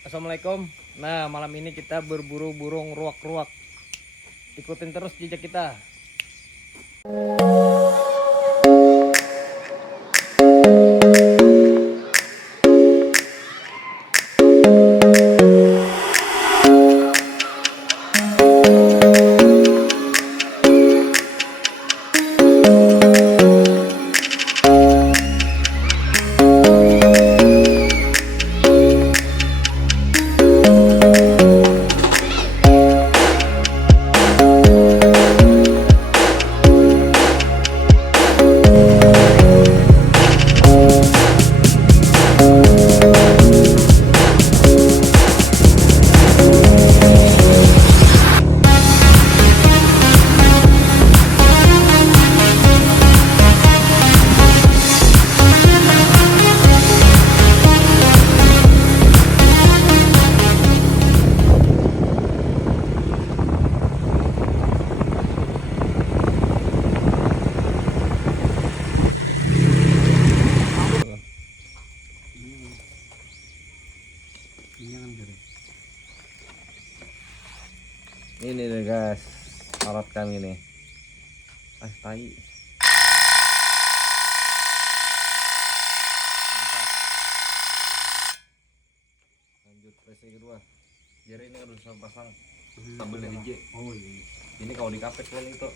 Assalamualaikum. Nah, malam ini kita berburu burung ruak-ruak. Ikutin terus jejak kita. Ini deh guys, alat kami nih. Tai. Mantap. Lanjut presi kedua. Jadi ini harus saya pasang sambal dari J. Oh iya. Ini kalau dikapet kan itu.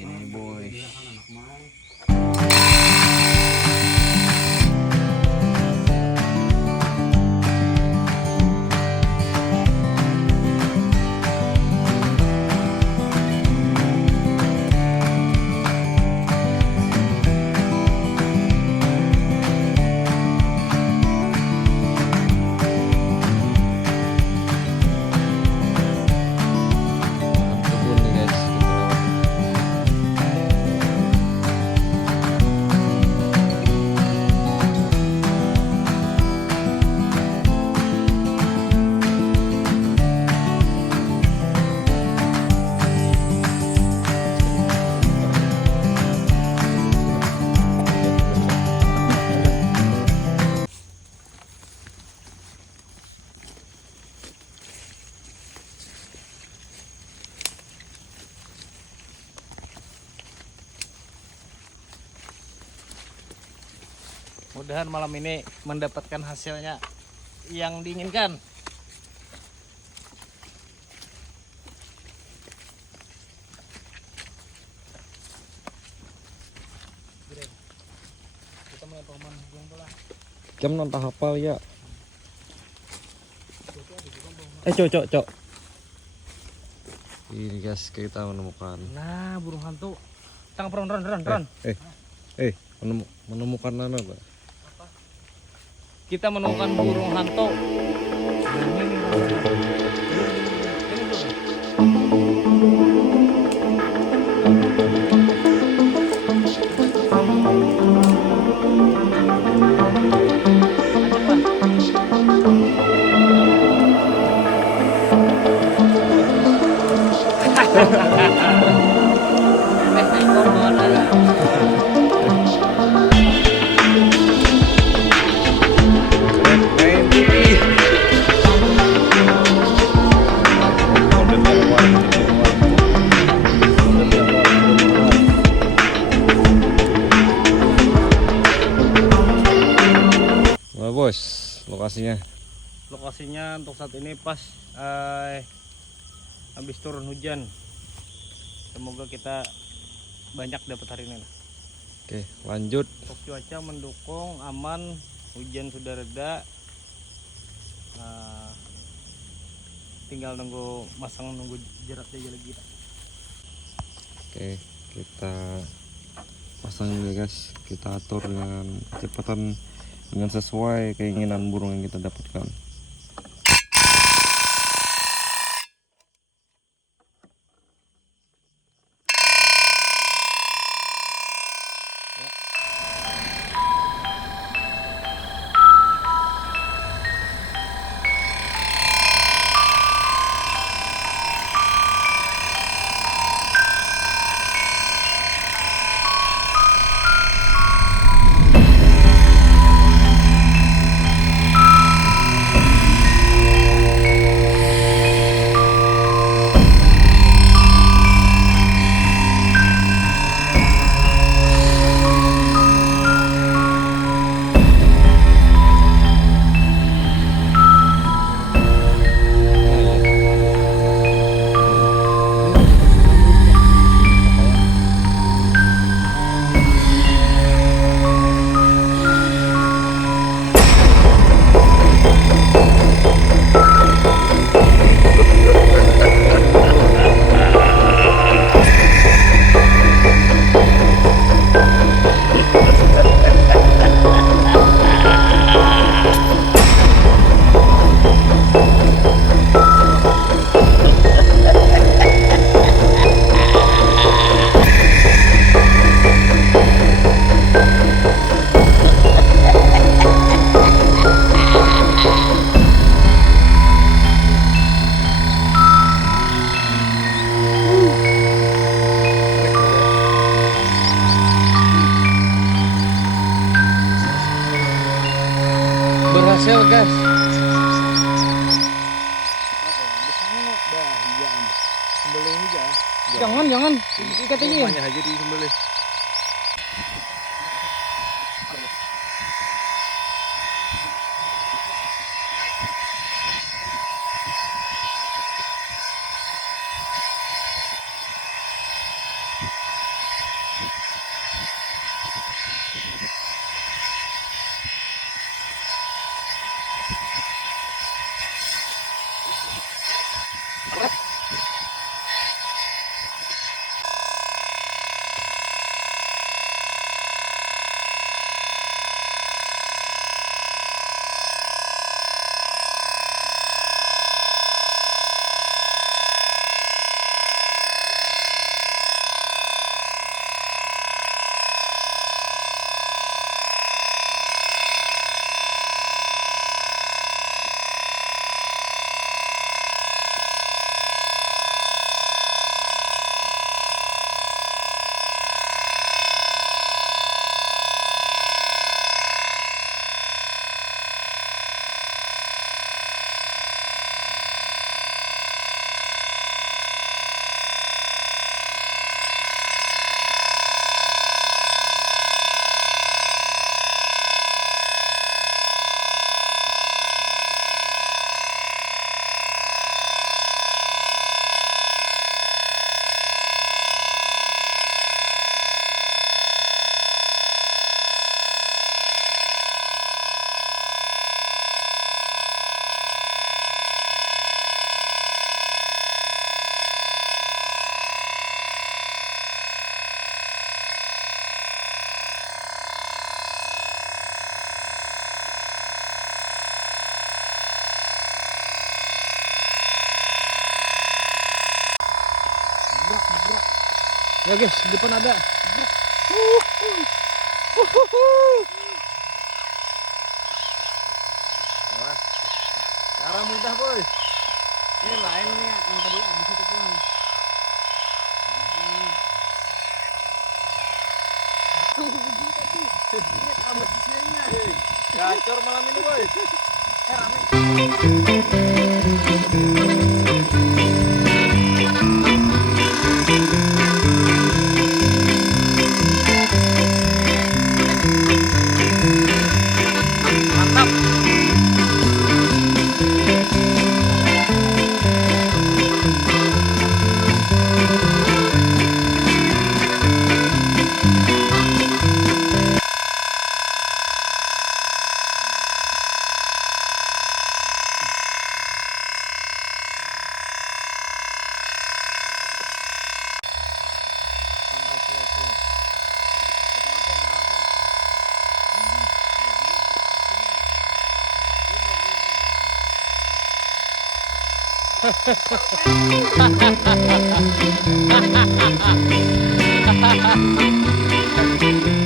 Ini boys. Kebun nih guys, kita lewat. Mudahan malam ini mendapatkan hasilnya yang diinginkan. Kita mulai paman burung bola. Jam nonton hafal ya. Cok. Ini guys, kita menemukan. Nah, burung hantu. Tang ron. Menemukan mana, Pak? Kita menemukan burung hantu. Nah, ini burung. Nah, bos, lokasinya. Lokasinya untuk saat ini pas habis turun hujan. Semoga kita banyak dapat hari ini. Oke, lanjut. Untuk cuaca mendukung, aman, hujan sudah reda. Tinggal nunggu jerat aja lagi. Oke, kita pasang ini guys. Kita atur dengan kecepatan dengan sesuai keinginan burung yang kita dapatkan. Jangan. Ikat ini. Banyak aja di sembelih. Ya guys, di depan ada. Wah. Cara mudah, boy. Ini lain nih yang tadi habis itu pulang. Ini tambah isinya. Gacor malam ini, boy. Rame.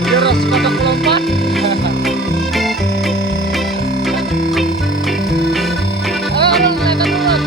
Jeros kotak lompat. Orang naik duluan.